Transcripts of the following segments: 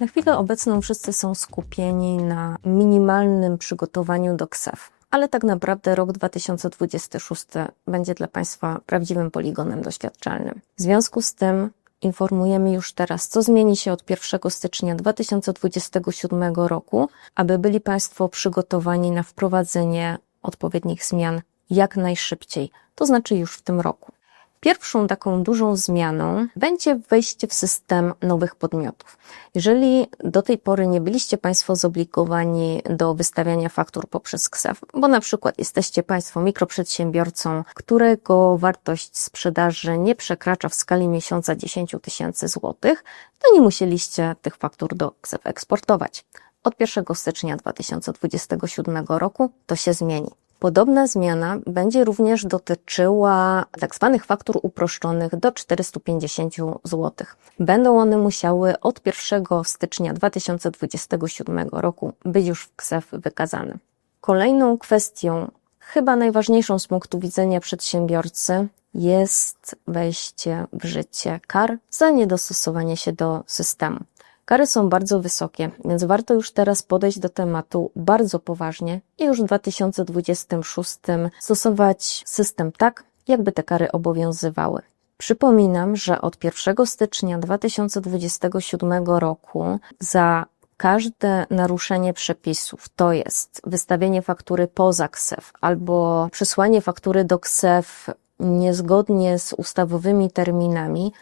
Na chwilę obecną wszyscy są skupieni na minimalnym przygotowaniu do KSEF. Ale tak naprawdę rok 2026 będzie dla Państwa prawdziwym poligonem doświadczalnym. W związku z tym informujemy już teraz, co zmieni się od 1 stycznia 2027 roku, aby byli Państwo przygotowani na wprowadzenie odpowiednich zmian jak najszybciej, to znaczy już w tym roku. Pierwszą taką dużą zmianą będzie wejście w system nowych podmiotów. Jeżeli do tej pory nie byliście Państwo zobligowani do wystawiania faktur poprzez KSEF, bo na przykład jesteście Państwo mikroprzedsiębiorcą, którego wartość sprzedaży nie przekracza w skali miesiąca 10 tysięcy złotych, to nie musieliście tych faktur do KSEF eksportować. Od 1 stycznia 2027 roku to się zmieni. Podobna zmiana będzie również dotyczyła tzw. faktur uproszczonych do 450 zł. Będą one musiały od 1 stycznia 2027 roku być już w KSEF wykazane. Kolejną kwestią, chyba najważniejszą z punktu widzenia przedsiębiorcy, jest wejście w życie kar za niedostosowanie się do systemu. Kary są bardzo wysokie, więc warto już teraz podejść do tematu bardzo poważnie i już w 2026 stosować system tak, jakby te kary obowiązywały. Przypominam, że od 1 stycznia 2027 roku za każde naruszenie przepisów, to jest wystawienie faktury poza KSEF albo przesłanie faktury do KSEF niezgodnie z ustawowymi terminami,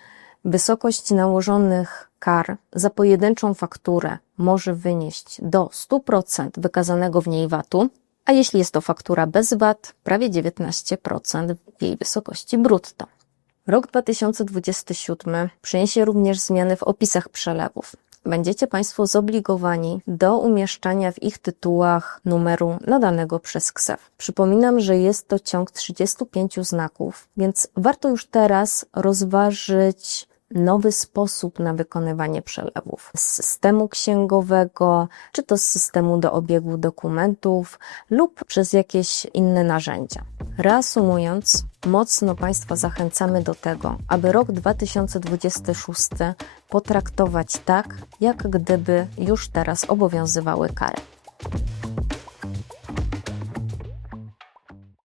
wysokość nałożonych kar za pojedynczą fakturę może wynieść do 100% wykazanego w niej VAT-u, a jeśli jest to faktura bez VAT, prawie 19% jej wysokości brutto. Rok 2027 przyniesie również zmiany w opisach przelewów. Będziecie Państwo zobligowani do umieszczania w ich tytułach numeru nadanego przez KSEF. Przypominam, że jest to ciąg 35 znaków, więc warto już teraz rozważyć nowy sposób na wykonywanie przelewów z systemu księgowego, czy to z systemu do obiegu dokumentów lub przez jakieś inne narzędzia. Reasumując, mocno Państwa zachęcamy do tego, aby rok 2026 potraktować tak, jak gdyby już teraz obowiązywały kary.